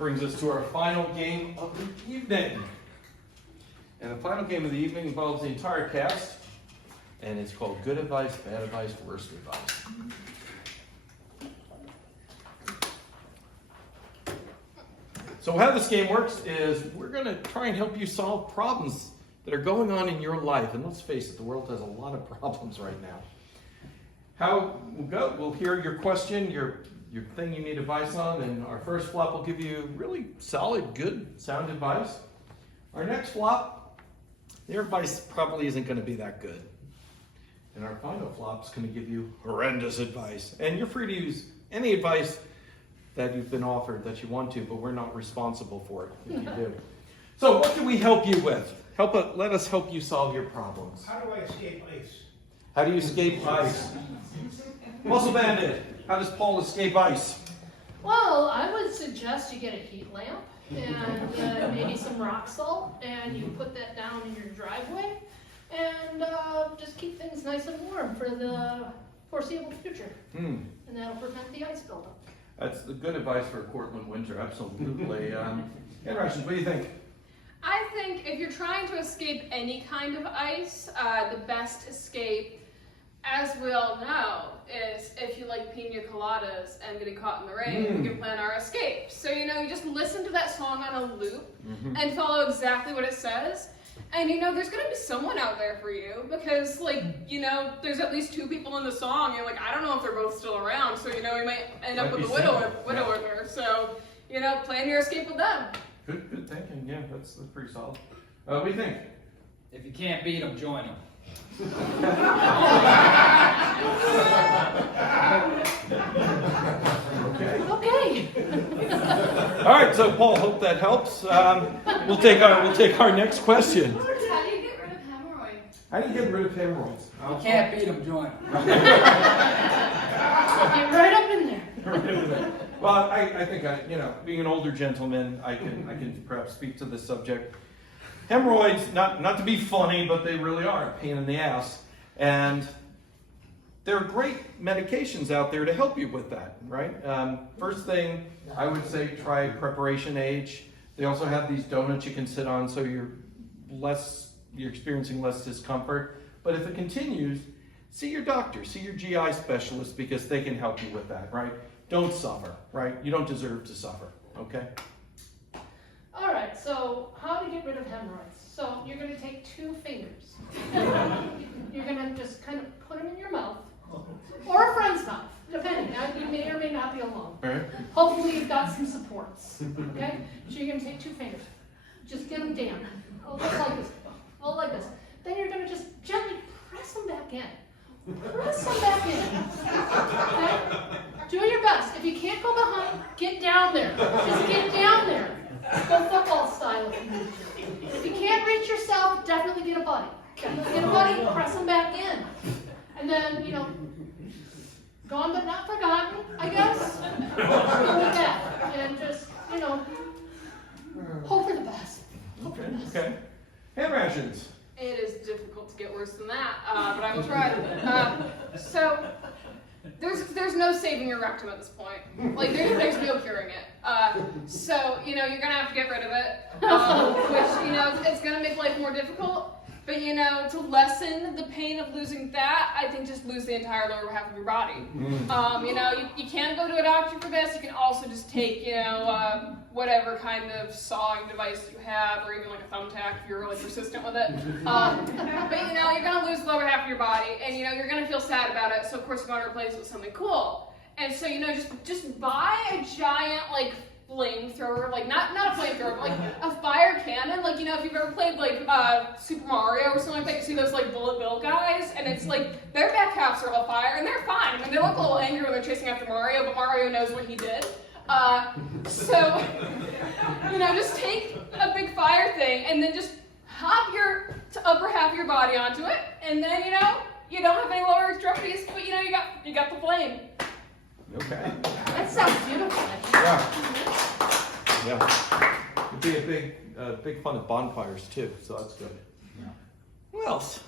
brings us to our final game of the evening. And the final game of the evening involves the entire cast, and it's called Good Advice, Bad Advice, Worst Advice. So how this game works is we're going to try and help you solve problems that are going on in your life. And let's face it, the world has a lot of problems right now. How we'll go, we'll hear your question, your thing you need advice on, and our first flop will give you really solid, good, sound advice. Our next flop, their advice probably isn't going to be that good. And our final flop is going to give you horrendous advice. And you're free to use any advice that you've been offered that you want to, but we're not responsible for it if you do. So what can we help you with? Let us help you solve your problems. How do I escape ice? How do you escape ice? Muscle Bandit, how does Paul escape ice? Well, I would suggest you get a heat lamp and maybe some rock salt, and you put that down in your driveway, and just keep things nice and warm for the foreseeable future. And that'll prevent the ice buildup. That's the good advice for a Portland winter, absolutely. Interesting, what do you think? I think if you're trying to escape any kind of ice, the best escape, as we all know, is if you like pina coladas and getting caught in the rain, we can plan our escape. So, you just listen to that song on a loop and follow exactly what it says. And, there's going to be someone out there for you because, there's at least two people in the song. You're like, I don't know if they're both still around. So, we might end up with a widower. So, plan your escape with them. Good thinking. Yeah, that's pretty solid. What do you think? If you can't beat them, join them. Okay. All right, so Paul, hope that helps. We'll take our next question. How do you get rid of hemorrhoids? How do you get rid of hemorrhoids? If you can't beat them, join them. Get right up in there. Well, I think being an older gentleman, I can perhaps speak to this subject. Hemorrhoids, not to be funny, but they really are a pain in the ass. And there are great medications out there to help you with that, right? First thing, I would say try Preparation H. They also have these donuts you can sit on so you're experiencing less discomfort. But if it continues, see your doctor, see your GI specialist because they can help you with that, right? Don't suffer, right? You don't deserve to suffer, okay? All right, so how to get rid of hemorrhoids? So you're going to take 2 fingers. You're going to just kind of put them in your mouth, or a friend's mouth, depending. Now, you may or may not be alone. Right. Hopefully you've got some supports, okay? So you're going to take 2 fingers. Just get them down, just like this, all like this. Then you're going to just gently press them back in. Press them back in, okay? Do your best. If you can't go behind, get down there. Just get down there. Go football style if you need to. If you can't reach yourself, definitely get a buddy. Definitely get a buddy, press them back in. And then, gone but not forgotten, I guess. Go with that. And just, hope for the best. Hope for the best. Okay. Hand rations. It is difficult to get worse than that, but I will try. So there's no saving your rectum at this point. There's no curing it. So you're gonna have to get rid of it, which it's gonna make life more difficult. But to lessen the pain of losing that, I think just lose the entire lower half of your body. You can go to a doctor for this. You can also just take whatever kind of sawing device you have, or even like a thumbtack if you're really persistent with it. But you're gonna lose the lower half of your body, and you're gonna feel sad about it. So of course you want to replace it with something cool. And so just buy a giant flamethrower, not a flamethrower, but a fire cannon. If you've ever played Super Mario or something like that, you see those bullet bill guys, and it's their back halves are on fire, and they're fine. I mean, they look a little angry when they're chasing after Mario, but Mario knows what he did. So just take a big fire thing and then just hop your upper half of your body onto it, and then you don't have any lower extremities, but you got the flame. Okay. That sounds beautiful. Yeah. It'd be a big fun at bonfires too, so that's good. Yeah. Who else?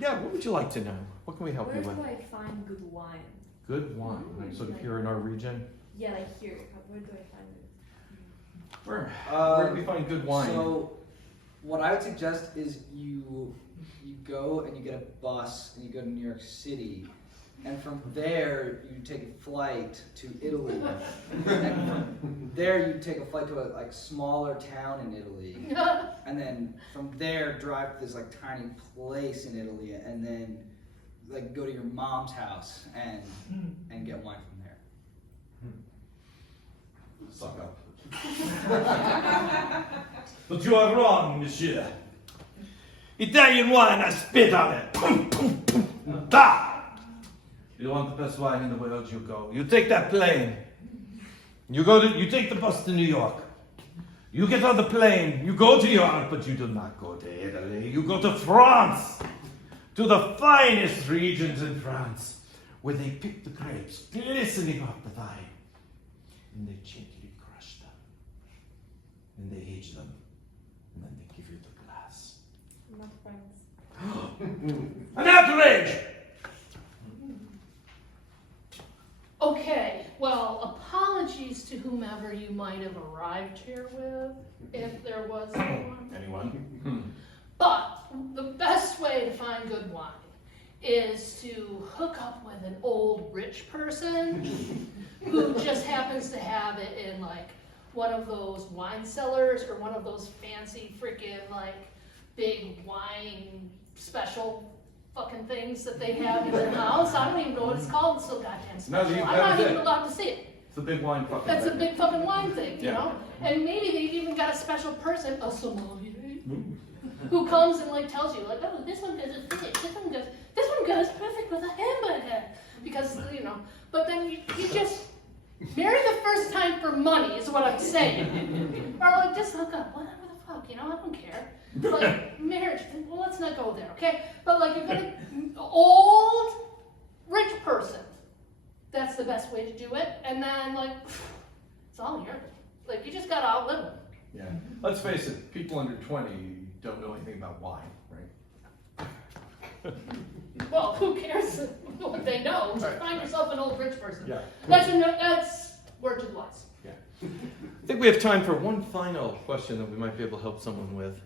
Yeah, what would you like to know? What can we help you with? Where do I find good wine? Good wine. So if you're in our region, Yeah, here. Where do I find it? Where do we find good wine? So, what I would suggest is you go and you get a bus and you go to New York City, and from there you take a flight to Italy, and from there you take a flight to a smaller town in Italy, and then from there drive to this tiny place in Italy, and then go to your mom's house and get wine from there. Suck up. But you are wrong, monsieur. Italian wine, I spit on it. Da! You want the best wine in the world, you go. You take that plane. You take the bus to New York. You get on the plane. You go to Europe, but you do not go to Italy. You go to France. To the finest regions in France, where they pick the grapes, glistening off the vine, and they gently crush them, and they age them, and then they give you the glass. Not France. An outrage! Okay, well, apologies to whomever you might have arrived here with, if there was one. Anyone? But the best way to find good wine is to hook up with an old rich person who just happens to have it in one of those wine cellars or one of those fancy freaking big wine special fucking things that they have in their house. I don't even know what it's called. It's so goddamn special. I'm not even allowed to see it. It's a big wine fucking That's a thing. big fucking wine thing, you Yeah. know? And maybe they've even got a special person, a sommelier, who comes and tells you oh, this one doesn't fit, this one goes perfect with a hamburger, because but then you just marry the first time for money is what I'm saying, or just hook up, whatever the fuck, I don't care. Marriage, well, let's not go there, okay? But you've got an old rich person, that's the best way to do it, and then it's all yours. You just gotta outlive them. Yeah. Let's face it, people under 20 don't know anything about wine, right? Well, who cares what they know? Just find yourself an old rich person. Yeah. That's word to the wise. Yeah. I think we have time for one final question that we might be able to help someone with.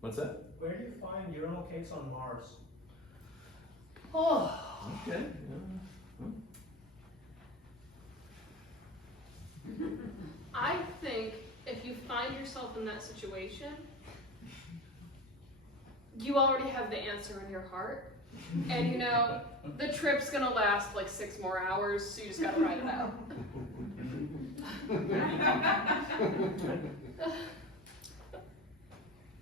What's that? Where do you find urinal cakes on Mars? Oh, Okay. I think if you find yourself in that situation, you already have the answer in your heart. And the trip's gonna last 6 more hours, so you just gotta ride it out.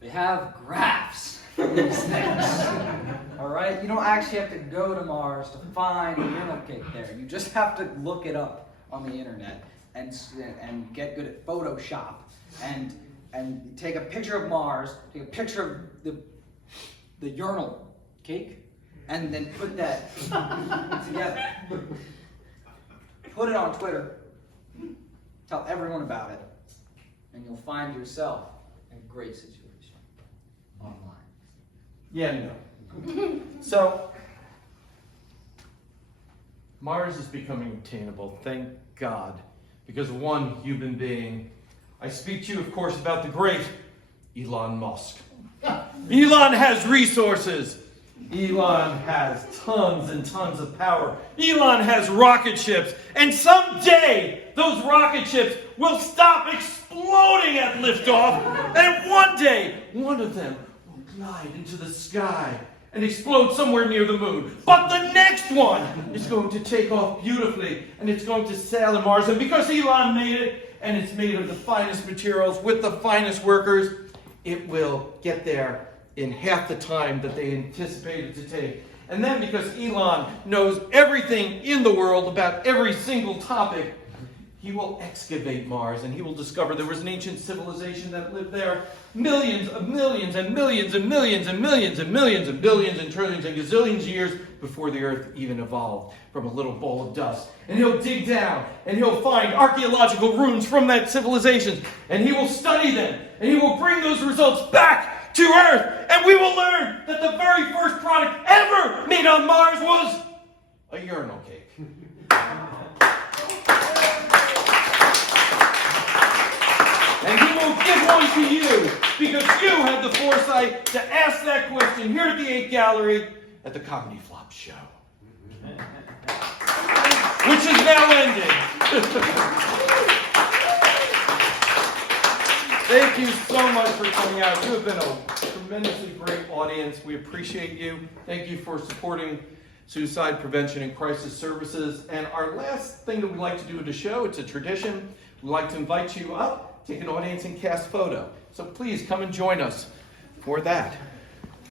They have graphs for these things. Alright? You don't actually have to go to Mars to find a urinal cake there. You just have to look it up on the internet and get good at Photoshop and take a picture of Mars, take a picture of the urinal cake, and then put that together. Put it on Twitter. Tell everyone about it. And you'll find yourself in a great situation online. Yeah, no. So, Mars is becoming attainable, thank God, because of one human being. I speak to you, of course, about the great Elon Musk. Elon has resources. Elon has tons and tons of power. Elon has rocket ships. And someday, those rocket ships will stop exploding at liftoff. And one day, one of them will glide into the sky and explode somewhere near the moon. But the next one is going to take off beautifully, and it's going to sail to Mars. And because Elon made it, and it's made of the finest materials with the finest workers, it will get there in half the time that they anticipated to take. And then because Elon knows everything in the world about every single topic, he will excavate Mars, and he will discover there was an ancient civilization that lived there millions of millions and millions and millions and millions and millions and billions and trillions and gazillions of years before the Earth even evolved from a little bowl of dust. And he'll dig down, and he'll find archaeological ruins from that civilization, and he will study them, and he will bring those results back to Earth, and we will learn that the very first product ever made on Mars was a urinal cake. is going to you because you had the foresight to ask that question here at the 8th Gallery at the ComedyFLOPs show. Which is now ending. Thank you so much for coming out. You have been a tremendously great audience. We appreciate you. Thank you for supporting suicide prevention and crisis services. And our last thing that we like to do at the show, it's a tradition. We like to invite you up, take an audience and cast photo. So please come and join us for that.